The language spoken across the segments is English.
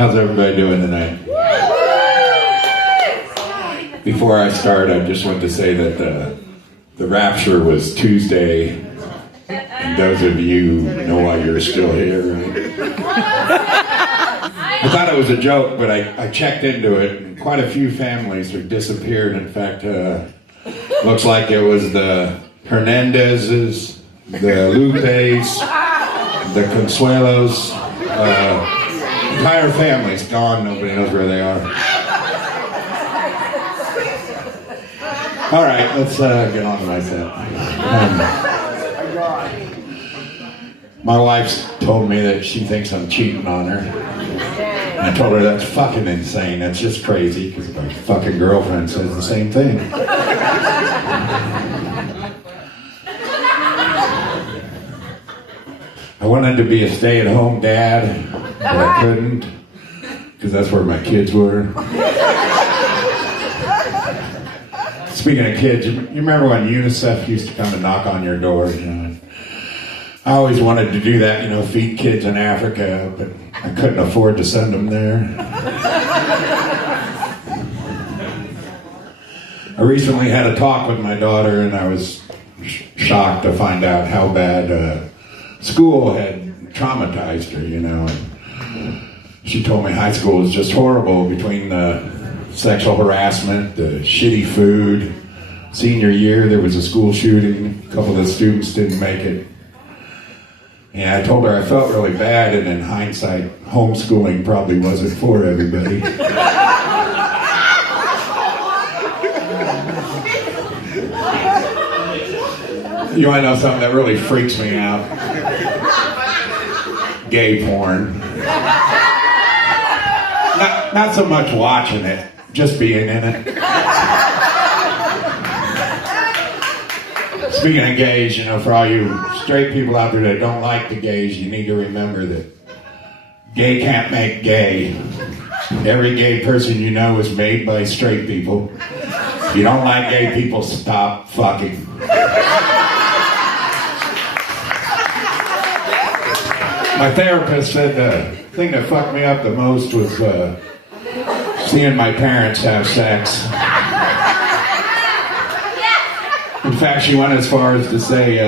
How's everybody doing tonight? Before I start, I just want to say that the rapture was Tuesday, and those of you know why you're still here, right? I thought it was a joke, but I checked into it, and quite a few families have disappeared. In fact, looks like it was the Hernandezes, the Lupes, the Consuelos, entire family's gone. Nobody knows where they are. All right, let's get on to my set. My wife's told me that she thinks I'm cheating on her. And I told her that's fucking insane. That's just crazy, because my fucking girlfriend says the same thing. I wanted to be a stay-at-home dad, but I couldn't, because that's where my kids were. Speaking of kids, you remember when UNICEF used to come and knock on your door? You know, I always wanted to do that, feed kids in Africa, but I couldn't afford to send them there. I recently had a talk with my daughter, and I was shocked to find out how bad school had traumatized her, And she told me high school was just horrible, between the sexual harassment, the shitty food. Senior year, there was a school shooting. A couple of the students didn't make it. And I told her I felt really bad, and in hindsight, homeschooling probably wasn't for everybody. You want to know something that really freaks me out? Gay porn. Not so much watching it, just being in it. Speaking of gays, for all you straight people out there that don't like the gays, you need to remember that gay can't make gay. Every gay person you know is made by straight people. If you don't like gay people, stop fucking. My therapist said the thing that fucked me up the most was seeing my parents have sex. In fact, she went as far as to say,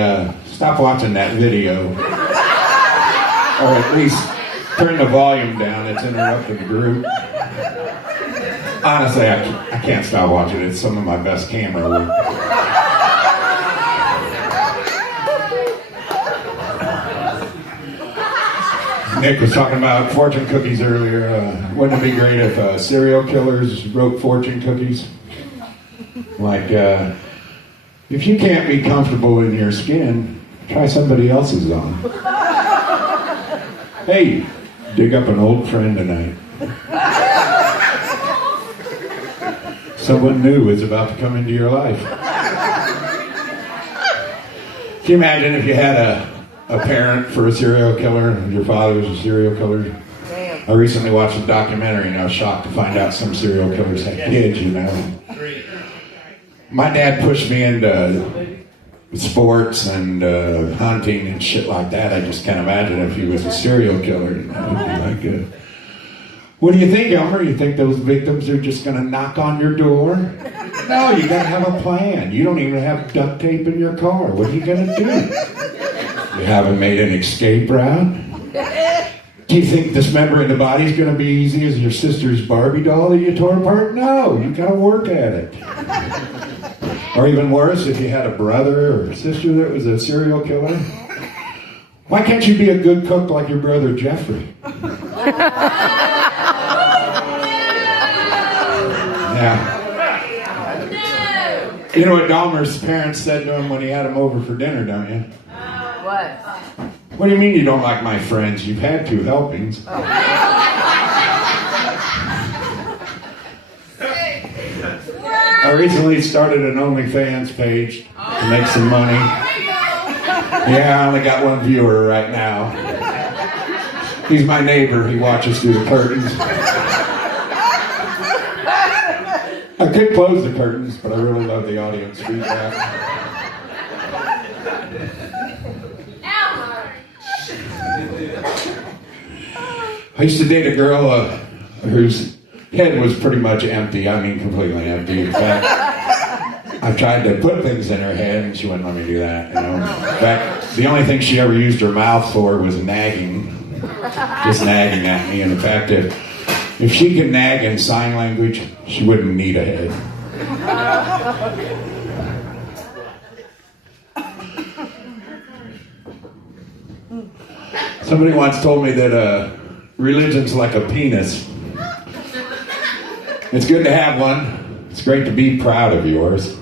stop watching that video. Or at least turn the volume down, it's interrupting the group. Honestly, I can't stop watching it. It's some of my best camera work. Nick was talking about fortune cookies earlier. Wouldn't it be great if serial killers wrote fortune cookies? Like, if you can't be comfortable in your skin, try somebody else's on. Hey, dig up an old friend tonight. Someone new is about to come into your life. Can you imagine if you had a parent for a serial killer, and your father was a serial killer? Damn. I recently watched a documentary, and I was shocked to find out some serial killers had kids, My dad pushed me into sports and hunting and shit like that. I just can't imagine if he was a serial killer. He'd be like, what do you think, Elmer? You think those victims are just going to knock on your door? No, you got to have a plan. You don't even have duct tape in your car. What are you going to do? You haven't made an escape route? Do you think dismembering the body is going to be easy as your sister's Barbie doll that you tore apart? No, you got to work at it. Or even worse, if you had a brother or a sister that was a serial killer, why can't you be a good cook like your brother Jeffrey? Yeah. You know what Dahmer's parents said to him when he had him over for dinner, don't you? What? What do you mean you don't like my friends? You've had 2 helpings. Oh. I recently started an OnlyFans page to make some money. Yeah, I only got 1 viewer right now. He's my neighbor. He watches through the curtains. I could close the curtains, but I really love the audience feedback. I used to date a girl whose head was pretty much empty. I mean, completely empty. In fact, I tried to put things in her head, and she wouldn't let me do that. You know. In fact, the only thing she ever used her mouth for was nagging, just nagging at me. And in fact, if she could nag in sign language, she wouldn't need a head. Somebody once told me that religion's like a penis. It's good to have one. It's great to be proud of yours.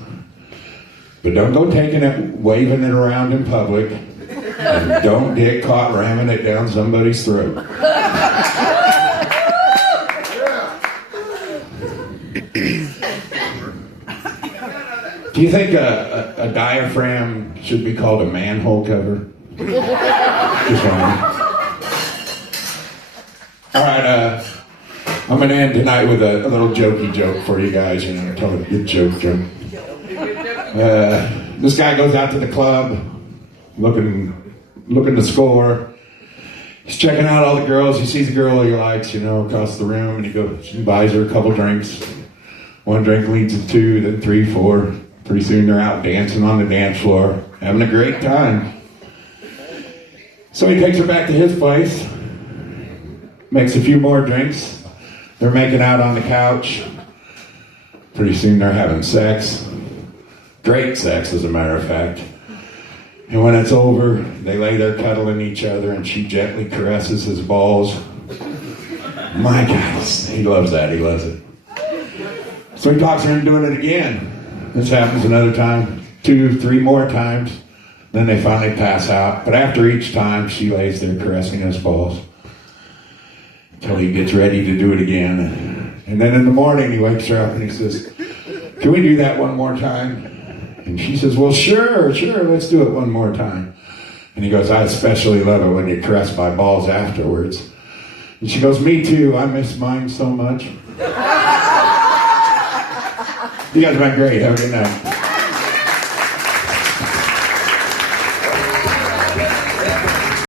But don't go taking it, waving it around in public. And don't get caught ramming it down somebody's throat. Do you think a diaphragm should be called a manhole cover? Just wondering. All right, I'm going to end tonight with a little jokey joke for you guys. You know, tell a good joke. This guy goes out to the club, looking to score. He's checking out all the girls. He sees a girl he likes, you know, across the room, and he goes and buys her a couple drinks. One drink leads to two, then three, four. Pretty soon they're out dancing on the dance floor, having a great time. So he takes her back to his place, makes a few more drinks. They're making out on the couch. Pretty soon they're having sex. Great sex, as a matter of fact. And when it's over, they lay there cuddling each other, and she gently caresses his balls. My God, he loves that. He loves it. So he talks her into doing it again. This happens another time, 2, 3 more times. Then they finally pass out. But after each time, she lays there caressing his balls until he gets ready to do it again. And then in the morning, he wakes her up and he says, "Can we do that one more time?" And she says, "Well, sure, let's do it one more time." And he goes, "I especially love it when you caress my balls afterwards." And she goes, "Me too, I miss mine so much." You guys have been great. Have a good night.